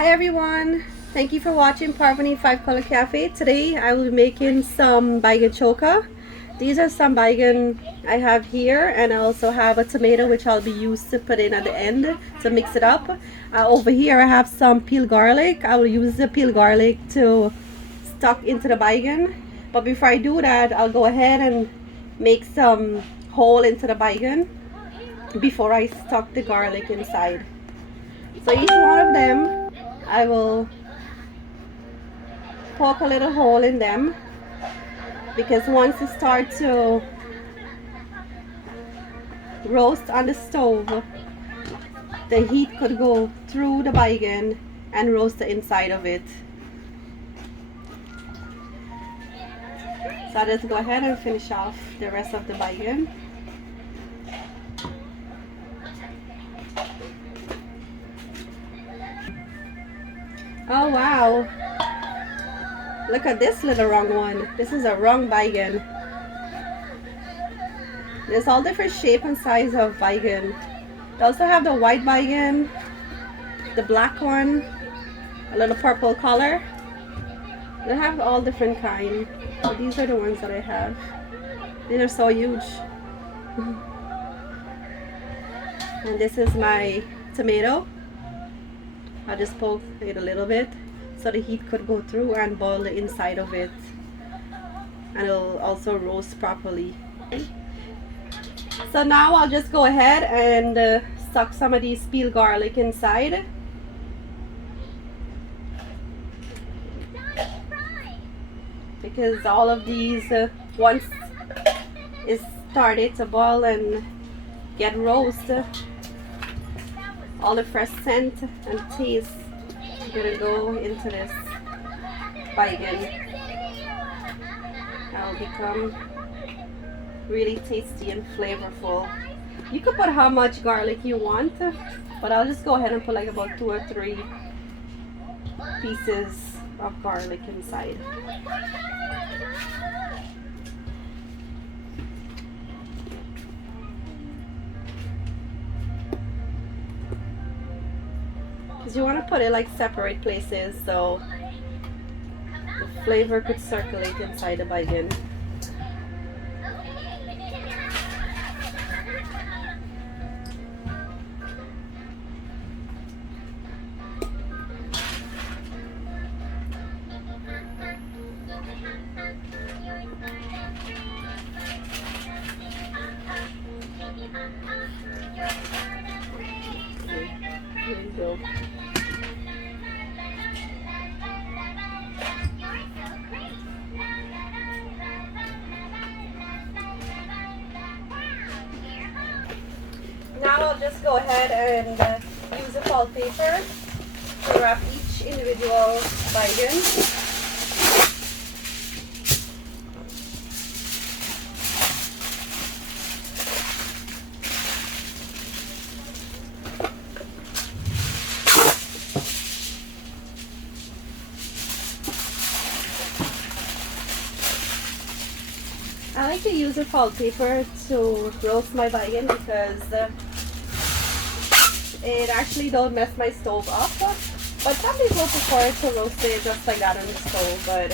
Hi everyone, thank you for watching Parvani 5 Color Cafe. Today I will be making some Baigan Choka. These are some Baigan I have here, and I also have a tomato which I'll be used to put in at the end to mix it up. Over here I have some peeled garlic. I will use the peeled garlic to stuck into the Baigan. But before I do that, I'll go ahead and make some hole into the Baigan before I stuck the garlic inside. So each one of them I will poke a little hole in them, because once you start to roast on the stove, the heat could go through the baigan and roast the inside of it. So I'll just go ahead and finish off the rest of the baigan. Oh wow! Look at this little wrong one. This is a wrong baigan. There's all different shape and size of baigan. They also have the white baigan, the black one, a little purple color. They have all different kind. But these are the ones that I have. These are so huge. And this is my tomato. I just poke it a little bit so the heat could go through and boil the inside of it, and it'll also roast properly. So now I'll just go ahead and stuck some of these peeled garlic inside. Because all of these, once it started to boil and get roasted, all the fresh scent and taste is gonna go into this baigan. That'll become really tasty and flavorful. You could put how much garlic you want, but I'll just go ahead and put like about 2 or 3 pieces of garlic inside. Because you want to put it like separate places so the flavor could circulate inside the baigan. Here you go. Now I'll just go ahead and use a felt paper to wrap each individual baigan. I like to use a felt paper to roast my baigan because it actually don't mess my stove up. But some people prefer to roast it just like that on the stove, but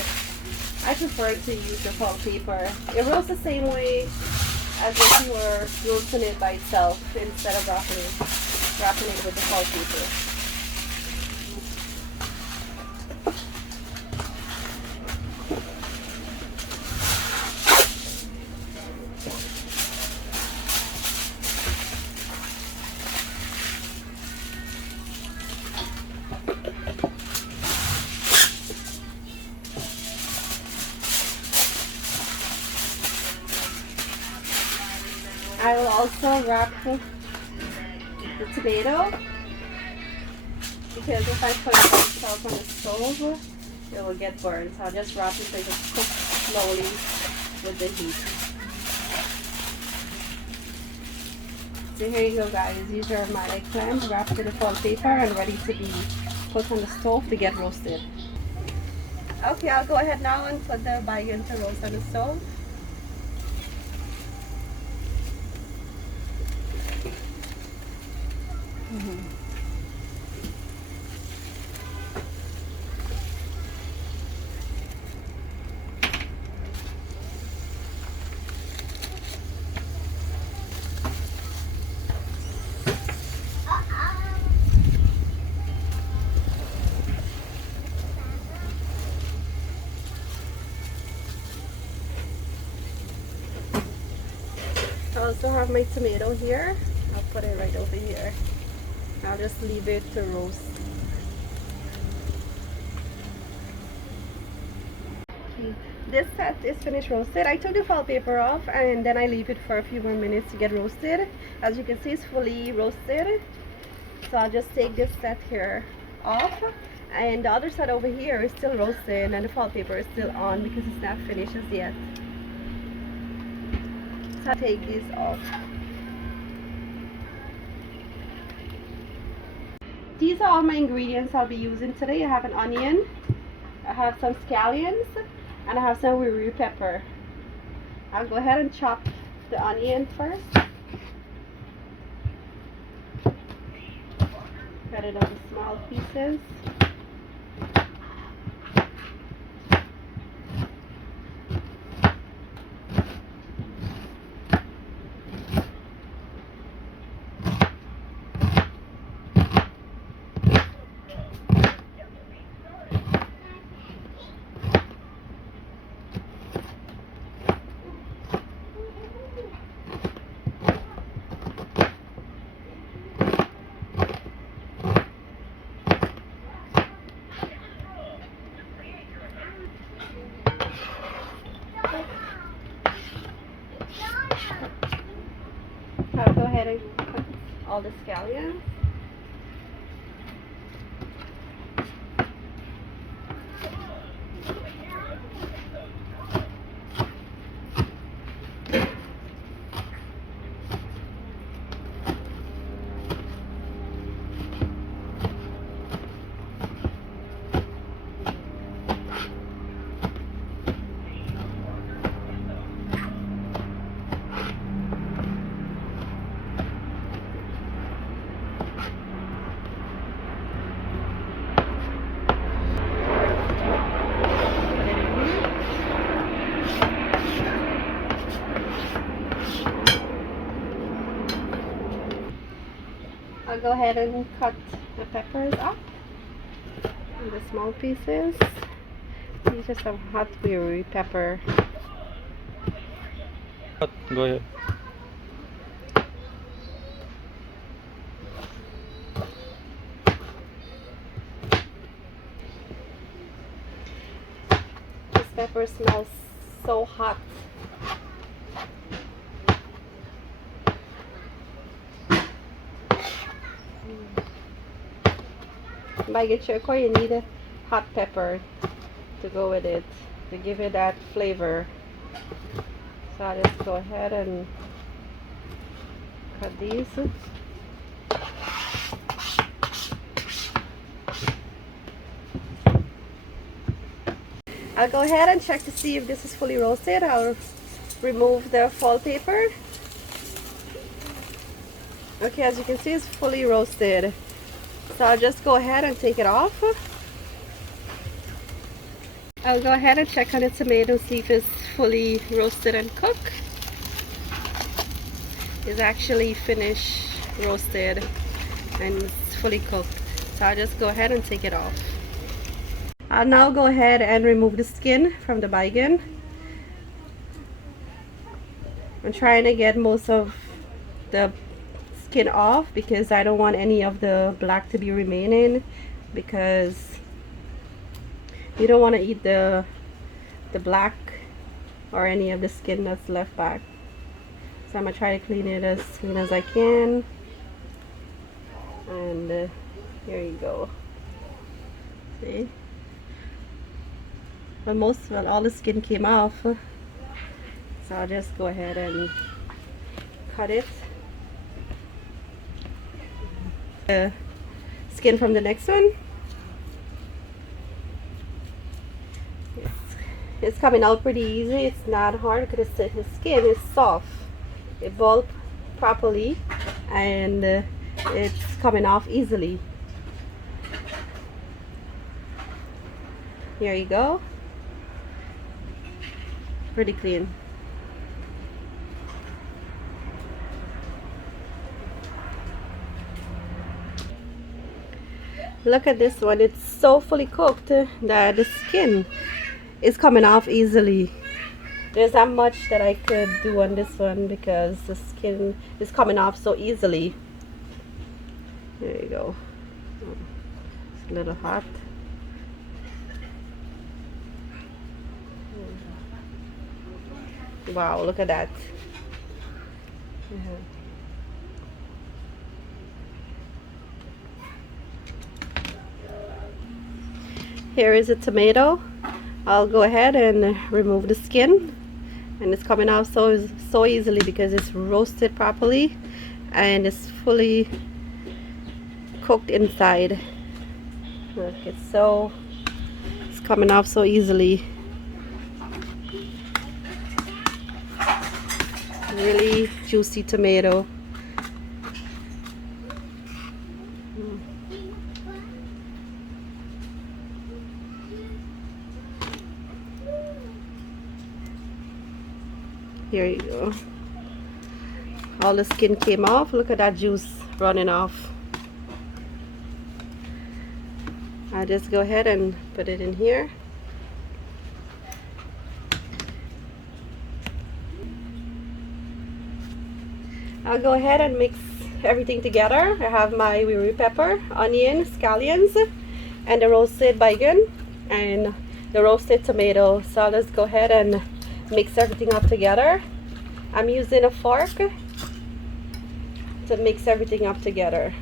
I prefer to use the felt paper. It roasts the same way as if you were roasting it by itself instead of wrapping it with the felt paper. I will also wrap the tomato, because if I put it myself on the stove, it will get burned. So I'll just wrap it so it just cook slowly with the heat. So here you go guys, these are my eggplants wrapped in a foil paper and ready to be put on the stove to get roasted. Okay, I'll go ahead now and put the baigan to roast on the stove. also have my tomato here. I'll put it right over here. I'll just leave it to roast. Okay. This set is finished roasted. I took the foil paper off and then I leave it for a few more minutes to get roasted. As you can see, it's fully roasted. So I'll just take this set here off, and the other set over here is still roasted and the foil paper is still on because it's not finished as yet. So I'll take these off. These are all my ingredients I'll be using today. I have an onion, I have some scallions, and I have some Wiri pepper. I'll go ahead and chop the onion first. Cut it into small pieces. I'll go ahead and put all the scallions. I'll go ahead and cut the peppers up into small pieces. These are some hot Wiri pepper. Go ahead. This pepper smells so hot. Baigan Choka, you need a hot pepper to go with it to give it that flavor. So I'll just go ahead and cut these. I'll go ahead and check to see if this is fully roasted. I'll remove the foil paper. Okay, as you can see, it's fully roasted. So I'll just go ahead and take it off. I'll go ahead and check on the tomato, see if it's fully roasted and cooked. It's actually finished roasted and it's fully cooked. So I'll just go ahead and take it off. I'll now go ahead and remove the skin from the baigan. I'm trying to get most of the skin off because I don't want any of the black to be remaining, because you don't want to eat the black or any of the skin that's left back. So I'm gonna try to clean it as clean as I can. And here you go. See? Well, all the skin came off. So I'll just go ahead and cut it. The skin from the next one. It's coming out pretty easy. It's not hard because the skin is soft. It boiled properly and it's coming off easily. Here you go. Pretty clean. Look at this one. It's so fully cooked that the skin is coming off easily. There's not much that I could do on this one because the skin is coming off so easily. There you go. It's a little hot. Wow, look at that. Here is a tomato. I'll go ahead and remove the skin, and it's coming out so easily because it's roasted properly and it's fully cooked inside. Look, it's coming off so easily. Really juicy tomato. Here you go. All the skin came off. Look at that juice running off. I'll just go ahead and put it in here. I'll go ahead and mix everything together. I have my Wiri pepper, onion, scallions, and the roasted baigan and the roasted tomato. So I'll just go ahead and mix everything up together. I'm using a fork to mix everything up together.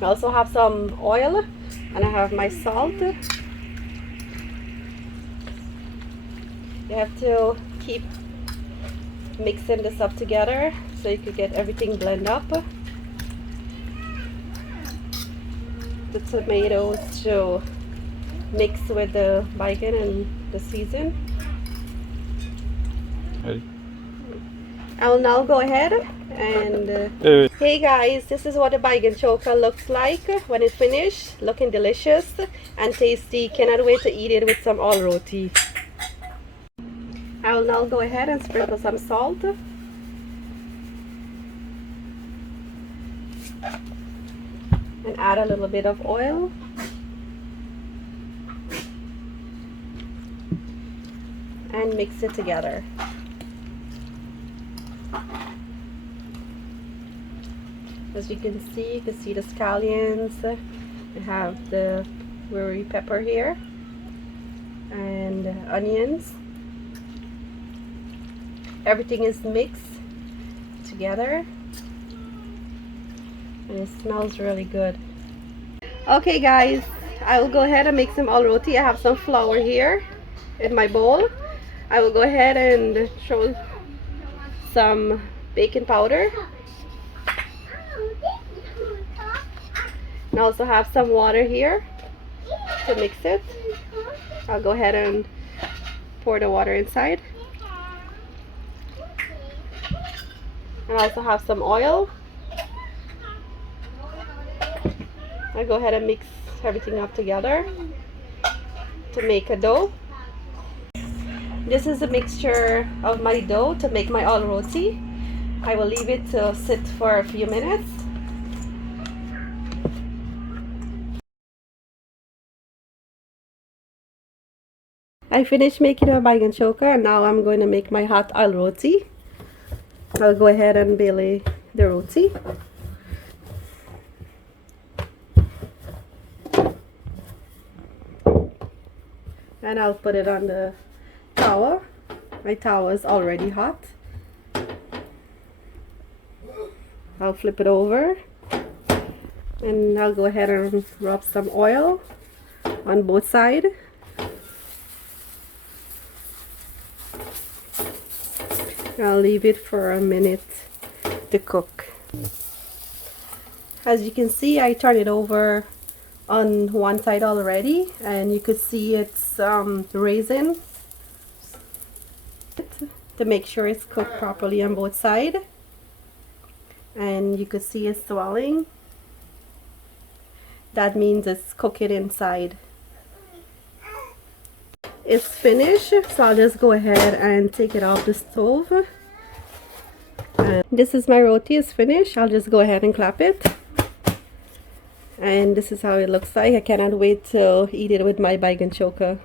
I also have some oil and I have my salt. You have to keep mixing this up together so you could get everything blend up. The tomatoes to mix with the baigan and the season. Ready? I'll now go ahead and hey guys, this is what the baigan choka looks like when it's finished. Looking delicious and tasty. Cannot wait to eat it with some all roti. I will now go ahead and sprinkle some salt. And add a little bit of oil. And mix it together. As you can see the scallions. I have the Wiri pepper here. And onions. Everything is mixed together and it smells really good. Okay guys, I will go ahead and make some all roti. I have some flour here in my bowl. I will go ahead and throw some baking powder. And I also have some water here to mix it. I'll go ahead and pour the water inside. And I also have some oil. I'll go ahead and mix everything up together to make a dough. This is a mixture of my dough to make my all roti. I will leave it to sit for a few minutes. I finished making my baigan choka and now I'm going to make my hot all roti. I'll go ahead and belay the roti. And I'll put it on the tawa. My tawa is already hot. I'll flip it over. And I'll go ahead and rub some oil on both sides. I'll leave it for a minute to cook. As you can see, I turned it over on one side already and you could see it's raising to make sure it's cooked properly on both sides. And you could see it's swelling. That means it's cooking inside. It's finished, so I'll just go ahead and take it off the stove. And this is my roti, it's finished. I'll just go ahead and clap it. And this is how it looks like. I cannot wait to eat it with my baigan choka.